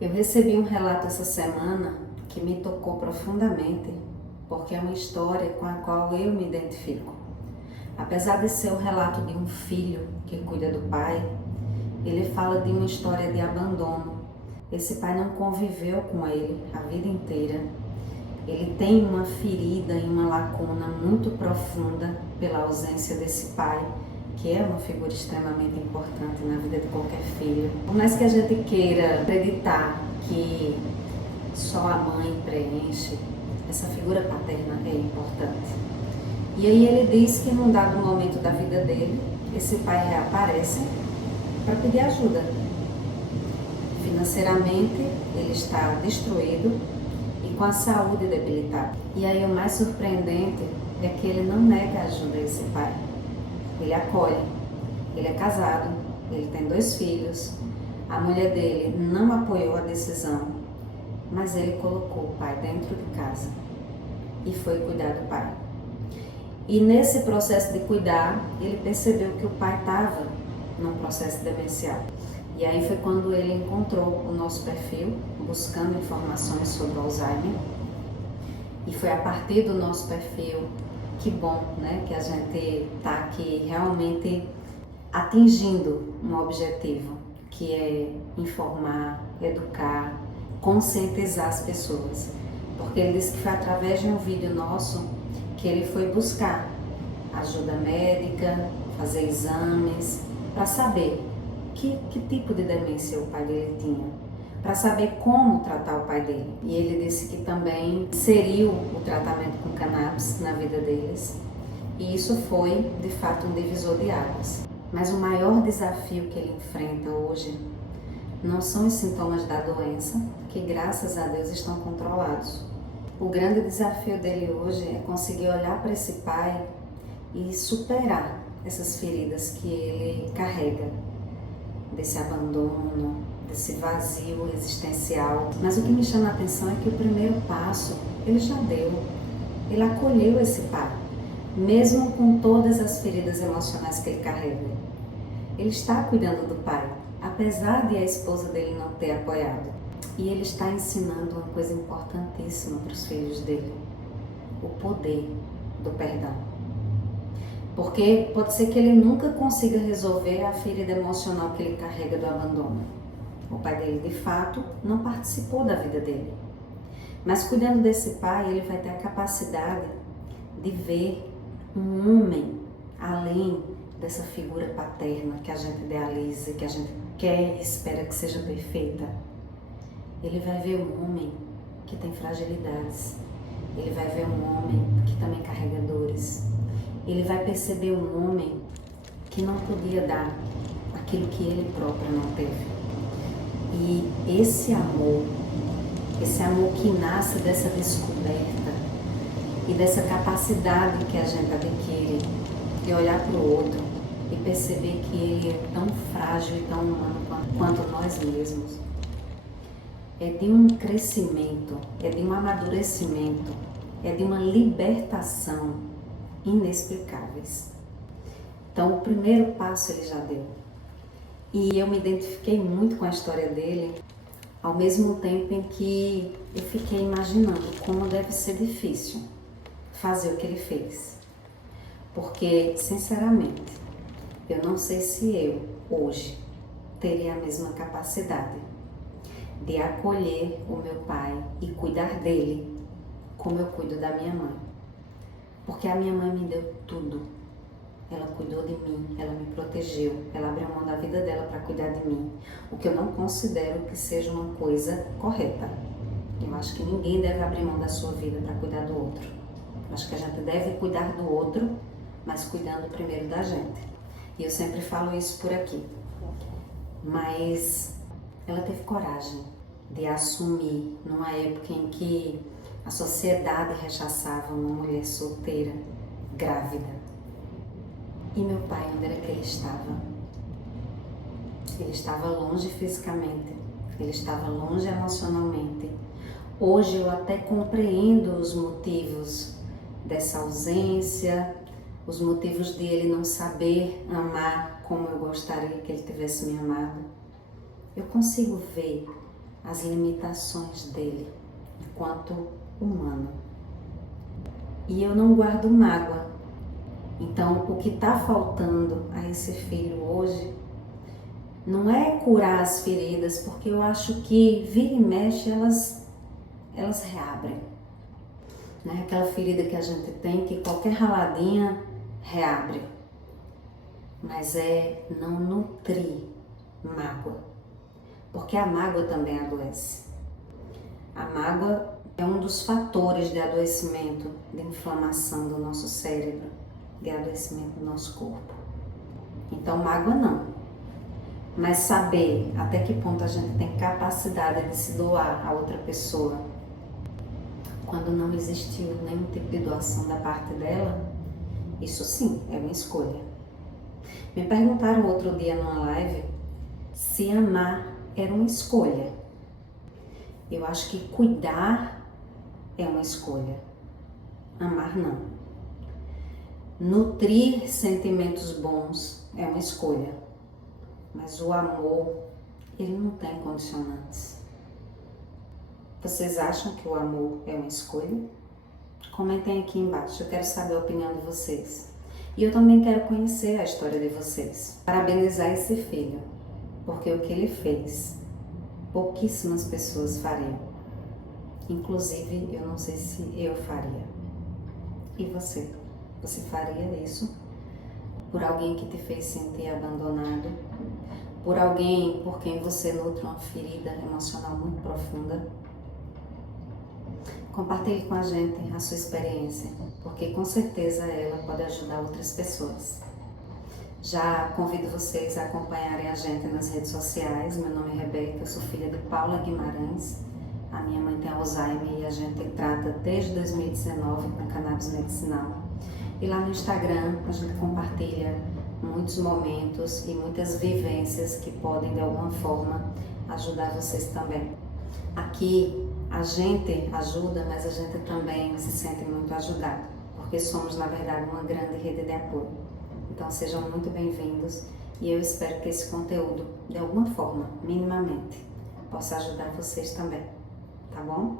Eu recebi um relato essa semana que me tocou profundamente, porque é uma história com a qual eu me identifico. Apesar de ser o relato de um filho que cuida do pai, ele fala de uma história de abandono. Esse pai não conviveu com ele a vida inteira. Ele tem uma ferida e uma lacuna muito profunda pela ausência desse pai, que é uma figura extremamente importante na vida de qualquer filho. Por mais que a gente queira acreditar que só a mãe preenche, essa figura paterna é importante. E aí ele diz que num dado momento da vida dele, esse pai reaparece para pedir ajuda. Financeiramente, ele está destruído e com a saúde debilitada. E aí o mais surpreendente é que ele não nega ajuda a esse pai. Ele acolhe, ele é casado, ele tem 2 filhos, a mulher dele não apoiou a decisão, mas ele colocou o pai dentro de casa e foi cuidar do pai. E nesse processo de cuidar, ele percebeu que o pai estava num processo demencial. E aí foi quando ele encontrou o nosso perfil, buscando informações sobre o Alzheimer. E foi a partir do nosso perfil, que bom, né, que a gente está aqui realmente atingindo um objetivo, que é informar, educar, conscientizar as pessoas. Porque ele disse que foi através de um vídeo nosso que ele foi buscar ajuda médica, fazer exames, para saber que tipo de demência o pai dele tinha, para saber como tratar o pai dele. E ele disse que também inseriu o tratamento com cannabis na vida deles, e isso foi, de fato, um divisor de águas. Mas o maior desafio que ele enfrenta hoje não são os sintomas da doença, que graças a Deus estão controlados. O grande desafio dele hoje é conseguir olhar para esse pai e superar essas feridas que ele carrega, desse abandono, desse vazio existencial. Mas o que me chama a atenção é que o primeiro passo ele já deu. Ele acolheu esse pai, mesmo com todas as feridas emocionais que ele carrega. Ele está cuidando do pai, apesar de a esposa dele não ter apoiado. E ele está ensinando uma coisa importantíssima para os filhos dele: o poder do perdão. Porque pode ser que ele nunca consiga resolver a ferida emocional que ele carrega do abandono. O pai dele, de fato, não participou da vida dele. Mas cuidando desse pai, ele vai ter a capacidade de ver um homem além dessa figura paterna que a gente idealiza, que a gente quer e espera que seja perfeita. Ele vai ver um homem que tem fragilidades. Ele vai ver um homem que também carrega dores. Ele vai perceber um homem que não podia dar aquilo que ele próprio não teve. E esse amor que nasce dessa descoberta e dessa capacidade que a gente adquire de olhar para o outro e perceber que ele é tão frágil e tão humano quanto nós mesmos, é de um crescimento, é de um amadurecimento, é de uma libertação inexplicáveis. Então, o primeiro passo ele já deu. E eu me identifiquei muito com a história dele, ao mesmo tempo em que eu fiquei imaginando como deve ser difícil fazer o que ele fez. Porque, sinceramente, eu não sei se eu, hoje, teria a mesma capacidade de acolher o meu pai e cuidar dele como eu cuido da minha mãe. Porque a minha mãe me deu tudo. Ela cuidou de mim, ela me protegeu, ela abriu mão da vida dela para cuidar de mim. O que eu não considero que seja uma coisa correta. Eu acho que ninguém deve abrir mão da sua vida para cuidar do outro. Eu acho que a gente deve cuidar do outro, mas cuidando primeiro da gente. E eu sempre falo isso por aqui. Mas ela teve coragem de assumir numa época em que a sociedade rechaçava uma mulher solteira, grávida. E meu pai, onde era que ele estava? Ele estava longe fisicamente, ele estava longe emocionalmente. Hoje eu até compreendo os motivos dessa ausência, os motivos de ele não saber amar como eu gostaria que ele tivesse me amado. Eu consigo ver as limitações dele enquanto humano. E eu não guardo mágoa. Então, o que está faltando a esse filho hoje não é curar as feridas, porque eu acho que vira e mexe elas reabrem. Né? Aquela ferida que a gente tem, que qualquer raladinha reabre. Mas é não nutrir mágoa, porque a mágoa também adoece. A mágoa é um dos fatores de adoecimento, de inflamação do nosso cérebro, de adoecimento do nosso corpo. Então, mágoa não. Mas saber até que ponto a gente tem capacidade de se doar a outra pessoa, quando não existiu nenhum tipo de doação da parte dela, isso sim é uma escolha. Me perguntaram outro dia numa live se amar era uma escolha. Eu acho que cuidar é uma escolha, amar não. Nutrir sentimentos bons é uma escolha, mas o amor, ele não tem condicionantes. Vocês acham que o amor é uma escolha? Comentem aqui embaixo, eu quero saber a opinião de vocês. E eu também quero conhecer a história de vocês. Parabenizar esse filho, porque o que ele fez, pouquíssimas pessoas fariam. Inclusive, eu não sei se eu faria. E você? Você faria isso? Por alguém que te fez sentir abandonado? Por alguém por quem você nutre uma ferida emocional muito profunda? Compartilhe com a gente a sua experiência, porque com certeza ela pode ajudar outras pessoas. Já convido vocês a acompanharem a gente nas redes sociais. Meu nome é Rebeca, eu sou filha de Paula Guimarães. A minha mãe tem Alzheimer e a gente trata desde 2019 com cannabis medicinal. E lá no Instagram a gente compartilha muitos momentos e muitas vivências que podem de alguma forma ajudar vocês também. Aqui a gente ajuda, mas a gente também se sente muito ajudado, porque somos na verdade uma grande rede de apoio. Então sejam muito bem-vindos e eu espero que esse conteúdo, de alguma forma, minimamente, possa ajudar vocês também, tá bom?